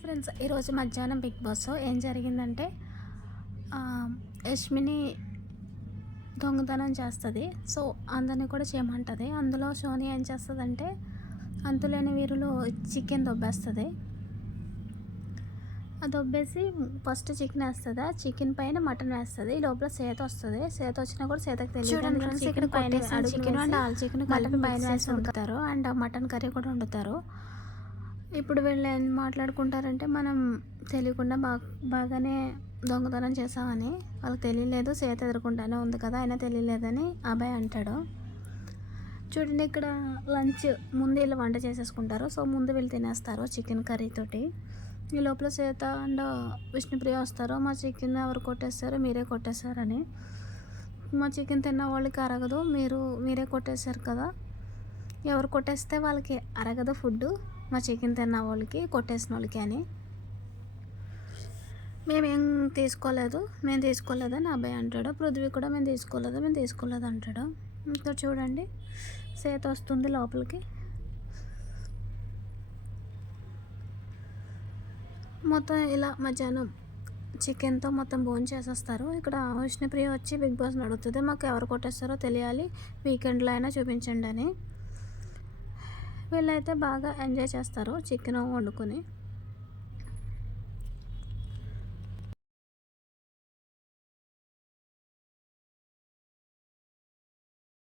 Friends, ఈరోజు మధ్యాహ్నం big boss ఏం జరిగిందంటే యష్మిని దొంగతనం చేస్తుంది. సో అందరినీ కూడా చేయమంటుంది. అందులో సోని ఏం చేస్తుందంటే అంతులేని వీరులో చికెన్ దొబ్బేస్తుంది. అది దొబ్బేసి ఫస్ట్ చికెన్ వేస్తుంది. ఆ చికెన్ పైన మటన్ వేస్తుంది. లోపల సేత వస్తుంది. సేత వచ్చినా కూడా సేతకు తెలియదు. చికెన్ పైన చికెన్ అండ్ ఆల్ చికెన్ కలిపి పైన వేసి వండుతారు. అండ్ మటన్ కర్రీ కూడా వండుతారు. ఇప్పుడు వీళ్ళు ఏం మాట్లాడుకుంటారంటే మనం తెలియకుండా బాగానే దొంగతనం చేసామని. వాళ్ళకి తెలియలేదు, సేత ఎదుర్కొంటానే ఉంది కదా, అయినా తెలియలేదని అబ్బాయి అంటాడు. చూడండి, ఇక్కడ లంచ్ ముందు వీళ్ళు వంట చేసేసుకుంటారు. సో ముందు వీళ్ళు తినేస్తారు చికెన్ కర్రీతోటి. ఈ లోపల సేత అండ్ విష్ణుప్రియ వస్తారు. మా చికెన్ ఎవరు కొట్టేస్తారు, మీరే కొట్టేశారని. మా చికెన్ తిన్న వాళ్ళకి అరగదు, మీరే కొట్టేశారు కదా, ఎవరు కొట్టేస్తే వాళ్ళకి అరగదు ఫుడ్, మా చికెన్ తిన్న వాళ్ళకి కొట్టేసిన వాళ్ళకి అని. మేము తీసుకోలేదని అబ్బాయి అంటాడు. పృథ్వీ కూడా మేము తీసుకోలేదు అంటాడు. ఇంకా చూడండి, సేత వస్తుంది లోపలికి. మొత్తం ఇలా మధ్యాహ్నం చికెన్తో మొత్తం భోజనం చేసేస్తారు. ఇక్కడ విష్ణుప్రియ వచ్చి బిగ్ బాస్ని అడుగుతుంది, మాకు ఎవరు కొట్టేస్తారో తెలియాలి, వీకెండ్లో అయినా చూపించండి అని. వీళ్ళైతే బాగా ఎంజాయ్ చేస్తారు చికెన్ వండుకొని.